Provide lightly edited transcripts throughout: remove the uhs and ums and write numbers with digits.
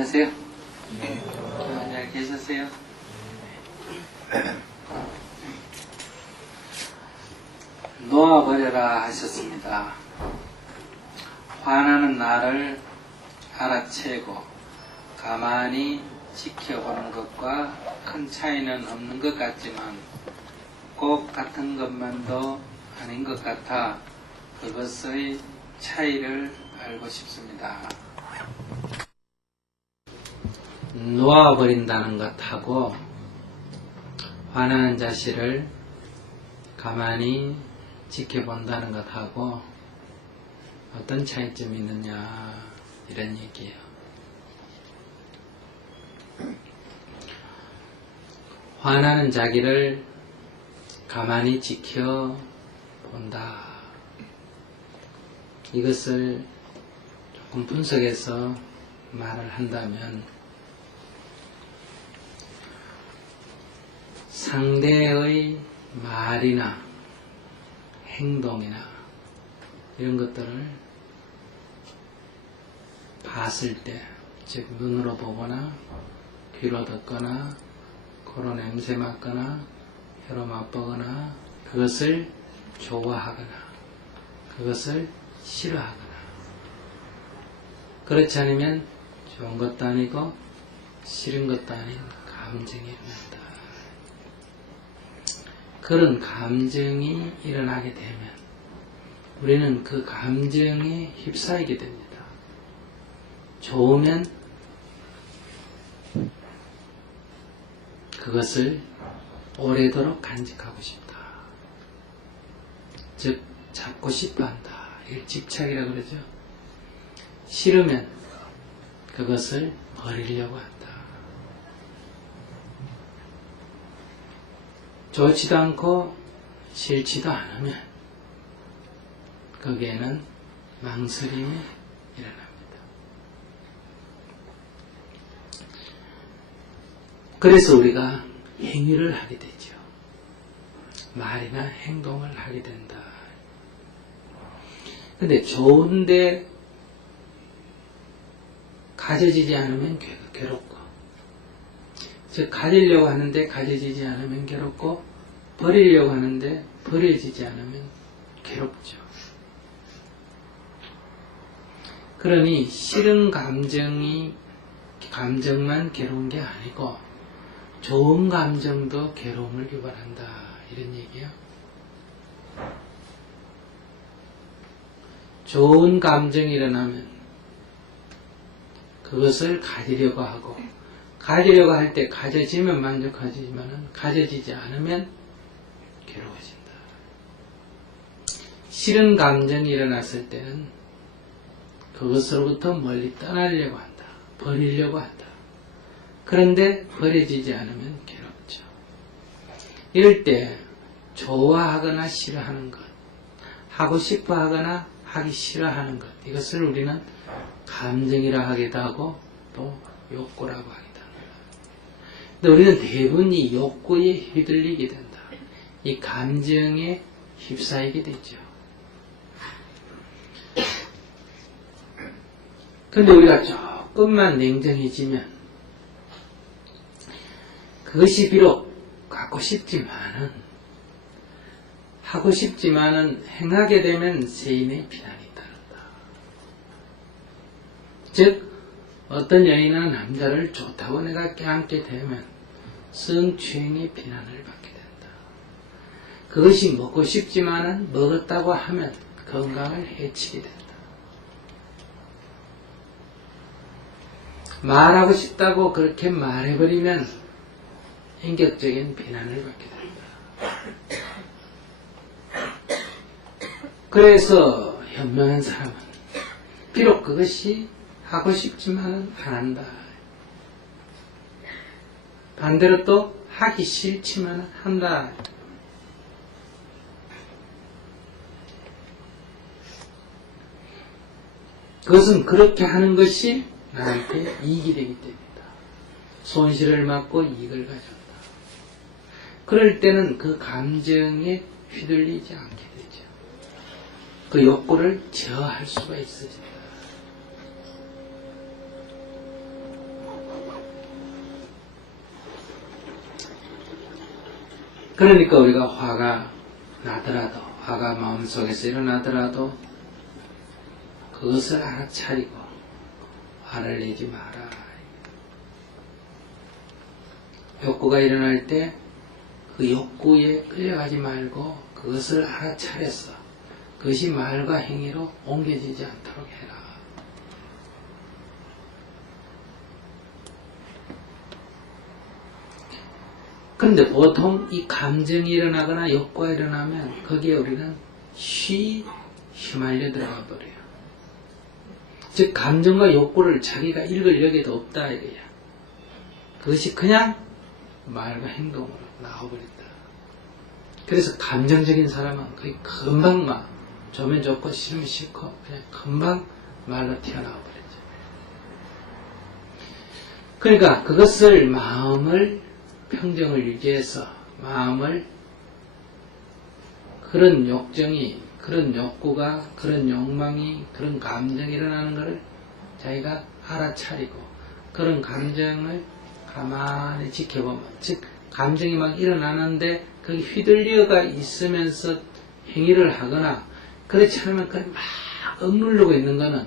안녕하세요. 잘 계셨어요? 놓아버려라 하셨습니다. 화나는 나를 알아채고 가만히 지켜보는 것과 큰 차이는 없는 것 같지만 꼭 같은 것만도 아닌 것 같아 그것의 차이를 알고 싶습니다. 놓아버린다는 것하고 화나는 자식을 가만히 지켜본다는 것하고 어떤 차이점이 있느냐 이런 얘기예요. 화나는 자기를 가만히 지켜본다. 이것을 조금 분석해서 말을 한다면 상대의 말이나 행동이나 이런 것들을 봤을 때, 즉 눈으로 보거나 귀로 듣거나 코로 냄새 맡거나 혀로 맛보거나 그것을 좋아하거나 그것을 싫어하거나 그렇지 않으면 좋은 것도 아니고 싫은 것도 아닌 감정이 일어난다. 그런 감정이 일어나게 되면 우리는 그 감정에 휩싸이게 됩니다. 좋으면 그것을 오래도록 간직하고 싶다. 즉 잡고 싶어 한다. 이걸 집착이라고 그러죠. 싫으면 그것을 버리려고 한다. 좋지도 않고 싫지도 않으면 거기에는 망설임이 일어납니다. 그래서 우리가 행위를 하게 되죠. 말이나 행동을 하게 된다. 근데 좋은데 가져지지 않으면 괴롭고, 즉 가지려고 하는데 가져지지 않으면 괴롭고 버리려고 하는데 버려지지 않으면 괴롭죠. 그러니 싫은 감정만 괴로운 게 아니고 좋은 감정도 괴로움을 유발한다. 이런 얘기예요. 좋은 감정이 일어나면 그것을 가지려고 하고 가지려고 할 때 가져지면 만족하지만 가져지지 않으면 괴로워진다. 싫은 감정이 일어났을 때는 그것으로부터 멀리 떠나려고 한다. 버리려고 한다. 그런데 버려지지 않으면 괴롭죠. 이럴 때 좋아하거나 싫어하는 것, 하고 싶어 하거나 하기 싫어하는 것, 이것을 우리는 감정이라 하기도 하고 또 욕구라고 하기도 합니다. 근데 우리는 대부분 이 욕구에 휘둘리게 된다. 이 감정에 휩싸이게 되죠. 그런데 우리가 조금만 냉정해지면 그것이 비록 갖고 싶지만은 하고 싶지만은 행하게 되면 세인의 비난이 따른다. 즉 어떤 여인이나 남자를 좋다고 내가 껴안게 되면 성추행의 비난을 받게 된다. 그것이 먹고 싶지만은 먹었다고 하면 건강을 해치게 된다. 말하고 싶다고 그렇게 말해버리면 인격적인 비난을 받게 된다. 그래서 현명한 사람은 비록 그것이 하고 싶지만은 안 한다. 반대로 또 하기 싫지만은 한다. 그것은 그렇게 하는 것이 나한테 이익이 되기 때문이다. 손실을 막고 이익을 가져온다. 그럴 때는 그 감정에 휘둘리지 않게 되죠. 그 욕구를 제어할 수가 있어진다. 그러니까 우리가 화가 나더라도, 화가 마음속에서 일어나더라도 그것을 알아차리고 화를 내지 마라. 욕구가 일어날 때 그 욕구에 끌려가지 말고 그것을 알아차려서 그것이 말과 행위로 옮겨지지 않도록 해라. 그런데 보통 이 감정이 일어나거나 욕구가 일어나면 거기에 우리는 휘말려 들어가 버려요. 즉 감정과 욕구를 자기가 읽을 여기도 없다 이거야. 그것이 그냥 말과 행동으로 나와버린다. 그래서 감정적인 사람은 거의 금방 막 좋으면 좋고 싫으면 싫고 그냥 금방 말로 튀어나와 버리죠. 그러니까 그것을 마음을 평정을 유지해서 마음을 그런 욕정이, 그런 욕구가, 그런 욕망이, 그런 감정이 일어나는 것을 자기가 알아차리고 그런 감정을 가만히 지켜보면, 즉 감정이 막 일어나는데 거기 휘둘려가 있으면서 행위를 하거나 그렇지 않으면 그걸 막 억누르고 있는 것은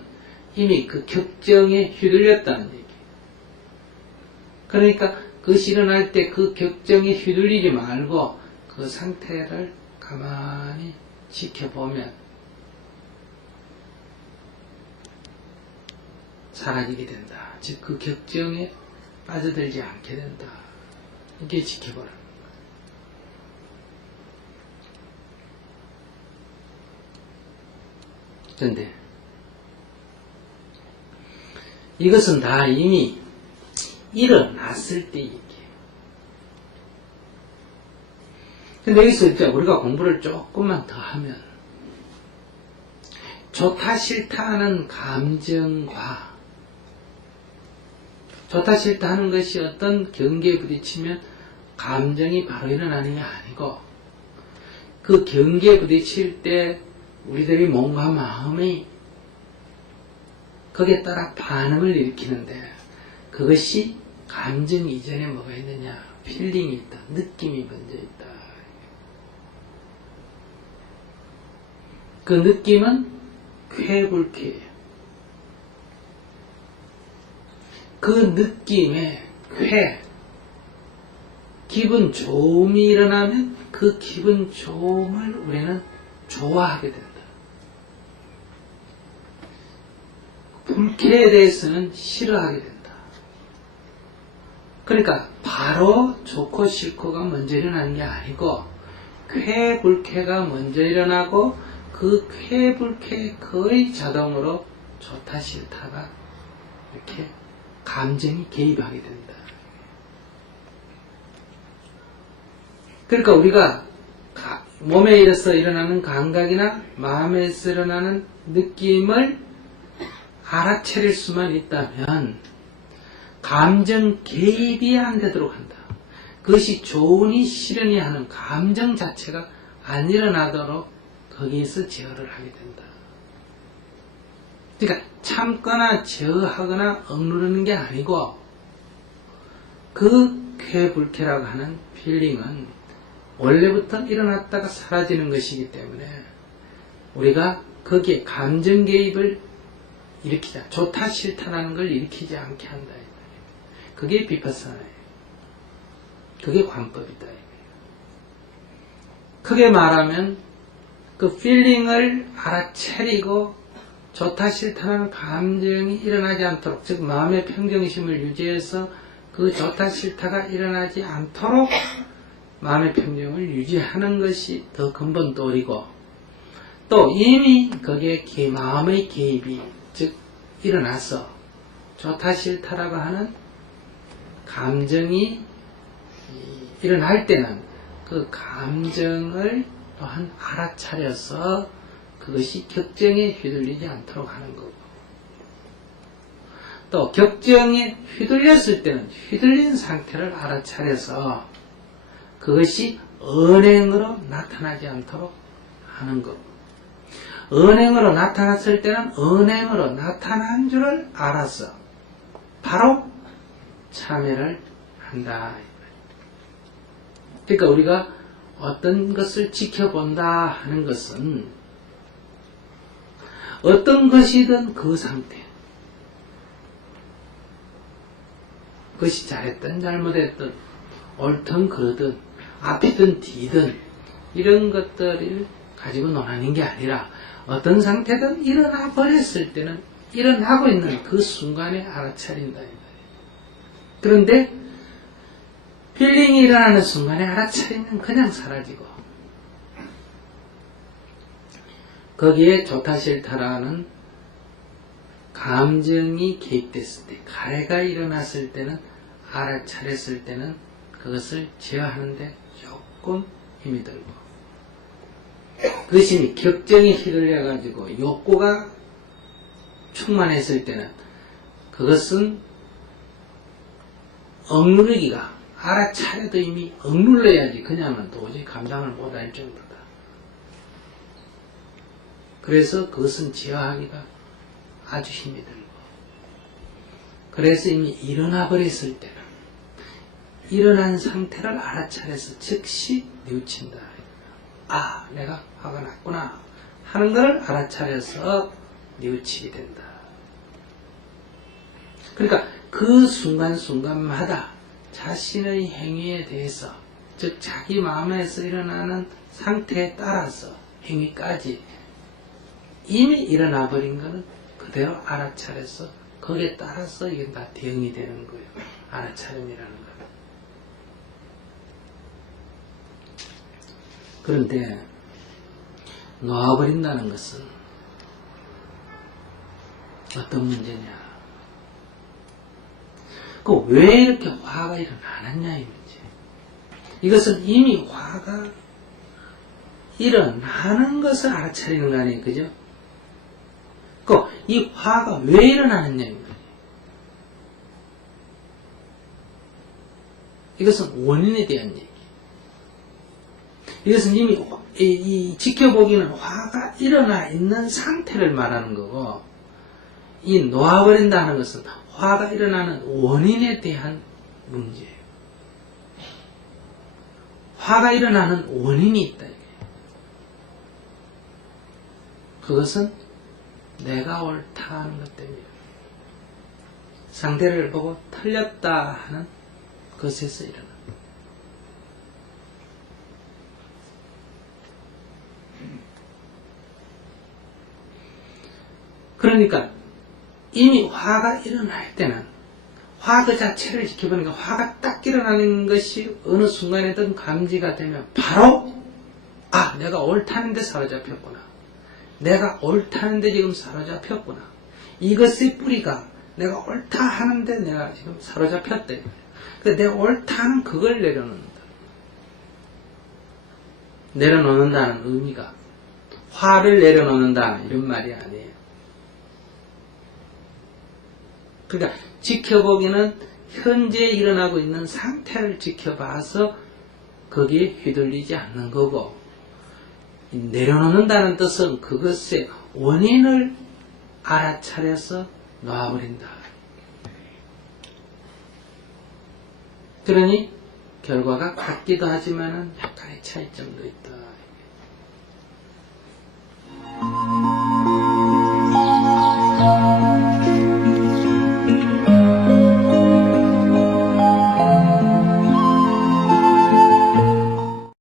이미 그 격정에 휘둘렸다는 얘기. 그러니까 그것이 일어날 때 그 격정에 휘둘리지 말고 그 상태를 가만히 지켜보면 사라지게 된다. 즉 그 격정에 빠져들지 않게 된다. 이게 지켜보라는 거예요. 그런데 이것은 다 이미 일어났을 때 얘기해요. 근데 여기서 이제 우리가 공부를 조금만 더 하면 좋다 싫다 하는 감정과 좋다 싫다 하는 것이 어떤 경계에 부딪히면 감정이 바로 일어나는 게 아니고 그 경계에 부딪힐 때 우리들의 몸과 마음이 거기에 따라 반응을 일으키는데 그것이 감정 이전에 뭐가 있느냐? 필링이 있다. 느낌이 먼저 있다. 그 느낌은 쾌불쾌예요. 그 느낌에 기분 좋음이 일어나면 그 기분 좋음을 우리는 좋아하게 된다. 불쾌에 대해서는 싫어하게 된다. 그러니까 바로 좋고 싫고가 먼저 일어나는 게 아니고 쾌불쾌가 먼저 일어나고 그 쾌불쾌 거의 자동으로 좋다 싫다가 이렇게 감정이 개입하게 된다. 그러니까 우리가 몸에 의해서 일어나는 감각이나 마음에서 일어나는 느낌을 알아차릴 수만 있다면 감정 개입이 안 되도록 한다. 그것이 좋으니 싫으니 하는 감정 자체가 안 일어나도록 거기에서 제어를 하게 된다. 그러니까 참거나 제어하거나 억누르는 게 아니고 그 쾌불쾌라고 하는 필링은 원래부터 일어났다가 사라지는 것이기 때문에 우리가 거기에 감정 개입을 일으키자, 좋다 싫다라는 걸 일으키지 않게 한다. 그게 비파사나예요. 그게 관법이다. 크게 말하면 그 필링을 알아차리고 좋다 싫다는 감정이 일어나지 않도록, 즉 마음의 평정심을 유지해서 그 좋다 싫다가 일어나지 않도록 마음의 평정을 유지하는 것이 더 근본도리고, 또 이미 거기에 마음의 개입이 즉 일어나서 좋다 싫다라고 하는 감정이 일어날 때는 그 감정을 또한 알아차려서 그것이 격정에 휘둘리지 않도록 하는 거고, 또 격정에 휘둘렸을 때는 휘둘린 상태를 알아차려서 그것이 언행으로 나타나지 않도록 하는 거고, 언행으로 나타났을 때는 언행으로 나타난 줄을 알아서 바로 참여를 한다. 그러니까 우리가 어떤 것을 지켜본다 하는 것은 어떤 것이든 그 상태, 그것이 잘했든 잘못했든 옳든 그르든 앞이든 뒤든 이런 것들을 가지고 논하는 게 아니라 어떤 상태든 일어나 버렸을 때는 일어나고 있는 그 순간에 알아차린다. 그런데 힐링이 일어나는 순간에 알아차리면 그냥 사라지고 거기에 좋다 싫다라는 감정이 개입됐을 때, 가래가 일어났을 때는, 알아차렸을 때는 그것을 제어하는데 조금 힘이 들고 그것이 격정이 휘둘려가지고 욕구가 충만했을 때는 그것은 억누르기가, 알아차려도 이미 억눌러야지 그냥은 도저히 감당을 못할 정도다. 그래서 그것은 제어하기가 아주 힘이 들고, 그래서 이미 일어나 버렸을 때는 일어난 상태를 알아차려서 즉시 뉘우친다. 아, 내가 화가 났구나 하는 것을 알아차려서 뉘우치게 된다. 그러니까 그 순간순간마다 자신의 행위에 대해서, 즉 자기 마음에서 일어나는 상태에 따라서 행위까지 이미 일어나 버린 것은 그대로 알아차려서 거기에 따라서 이게 다 대응이 되는 거예요. 알아차림이라는 거. 그런데 놓아버린다는 것은 어떤 문제냐? 그 왜 이렇게 화가 일어나느냐 이 문제. 이것은 이미 화가 일어나는 것을 알아차리는 거 아니에요, 그죠? 이 화가 왜 일어나느냐 이 말이에요. 이것은 원인에 대한 얘기. 이것은 이미 이 지켜보기는 화가 일어나 있는 상태를 말하는 거고, 이 놓아버린다는 것은 화가 일어나는 원인에 대한 문제예요. 화가 일어나는 원인이 있다. 그것은 내가 옳다 하는 것 때문이에요. 상대를 보고 틀렸다 하는 것에서 일어나. 그러니까 이미 화가 일어날 때는 화 그 자체를 지켜보니까 화가 딱 일어나는 것이 어느 순간에든 감지가 되면 바로 아, 내가 옳다는데 사로잡혔구나. 내가 옳다는데 지금 사로잡혔구나. 이것의 뿌리가 내가 옳다 하는데 내가 지금 사로잡혔다. 그래서 내가 옳다는 그걸 내려놓는다. 내려놓는다는 의미가 화를 내려놓는다 이런 말이 아니에요. 그러니까 지켜보기는 현재 일어나고 있는 상태를 지켜봐서 거기에 휘둘리지 않는 거고, 내려놓는다는 뜻은 그것의 원인을 알아차려서 놔버린다. 그러니 결과가 같기도 하지만 약간의 차이점도 있다.